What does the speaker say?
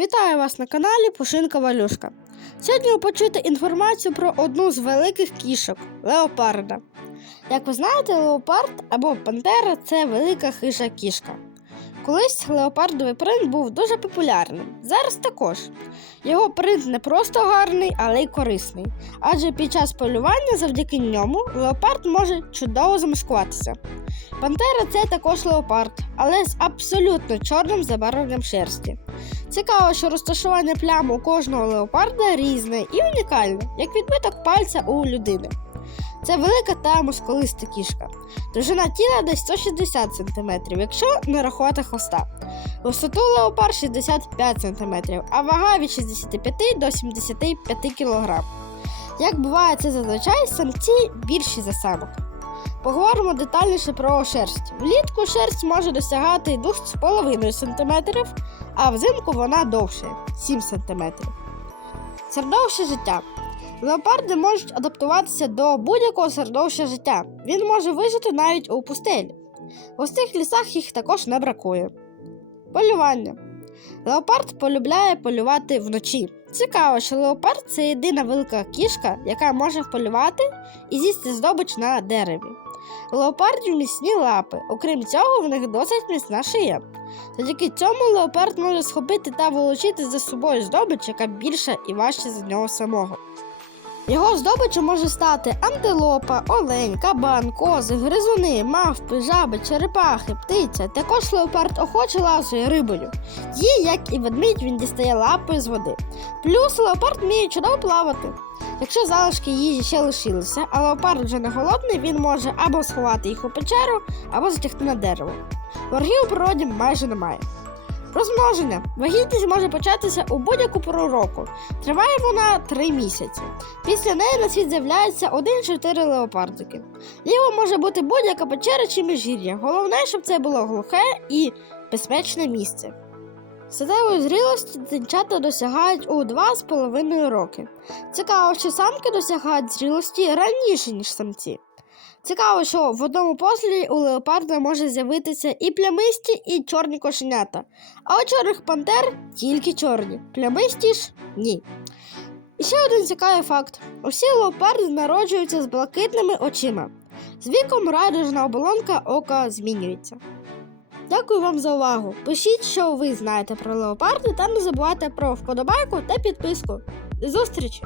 Вітаю вас на каналі Пушинка Валюшка. Сьогодні ви почуєте інформацію про одну з великих кішок леопарда. Як ви знаєте, леопард або пантера це велика хижа кішка. Колись леопардовий принт був дуже популярним. Зараз також. Його принт не просто гарний, але й корисний. Адже під час полювання завдяки ньому леопард може чудово замаскуватися. Пантера це також леопард, але з абсолютно чорним забарвленням шерсті. Цікаво, що розташування плям у кожного леопарда різне і унікальне, як відбиток пальця у людини. Це велика та мускулиста кішка. Довжина тіла десь 160 см, якщо не рахувати хвоста. Висоту леопард 65 см, а вага від 65 до 75 кг. Як буває це зазвичай, самці більші за самок. Поговоримо детальніше про шерсть. Влітку шерсть може досягати 2,5 см, а взимку вона довше 7 см. Середовище життя. Леопарди можуть адаптуватися до будь-якого середовища життя. Він може вижити навіть у пустелі. У густих лісах їх також не бракує. Полювання. Леопард полюбляє полювати вночі. Цікаво, що леопард це єдина велика кішка, яка може вполювати і з'їсти здобич на дереві. Леопардів міцні лапи, окрім цього, в них досить міцна шия. Завдяки цьому леопард може схопити та волочити за собою здобич, яка більша і важча за нього самого. Його здобичем може стати антилопа, олень, кабан, кози, гризуни, мавпи, жаби, черепахи, птиця. Також леопард охоче ласує рибою. Її, як і ведмідь, він дістає лапою з води. Плюс леопард вміє чудово плавати. Якщо залишки їжі ще лишилися, а леопард вже не голодний, він може або сховати їх у печеру, або затягти на дерево. Ворогів у природі майже немає. Розмноження. Вагітність може початися у будь-яку пору року. Триває вона 3 місяці. Після неї на світ з'являється 1-4 леопардики. Ліво може бути будь-яка печера чи міжгір'я. Головне, щоб це було глухе і безпечне місце. Статевої зрілості дитинчата досягають у 2,5 роки. Цікаво, що самки досягають зрілості раніше, ніж самці. Цікаво, що в одному посліді у леопарда може з'явитися і плямисті, і чорні кошенята. А у чорних пантер тільки чорні. Плямисті ж ні. І ще один цікавий факт: усі леопарди народжуються з блакитними очима. З віком радужна оболонка ока змінюється. Дякую вам за увагу. Пишіть, що ви знаєте про леопарди, та не забувайте про вподобайку та підписку. До зустрічі!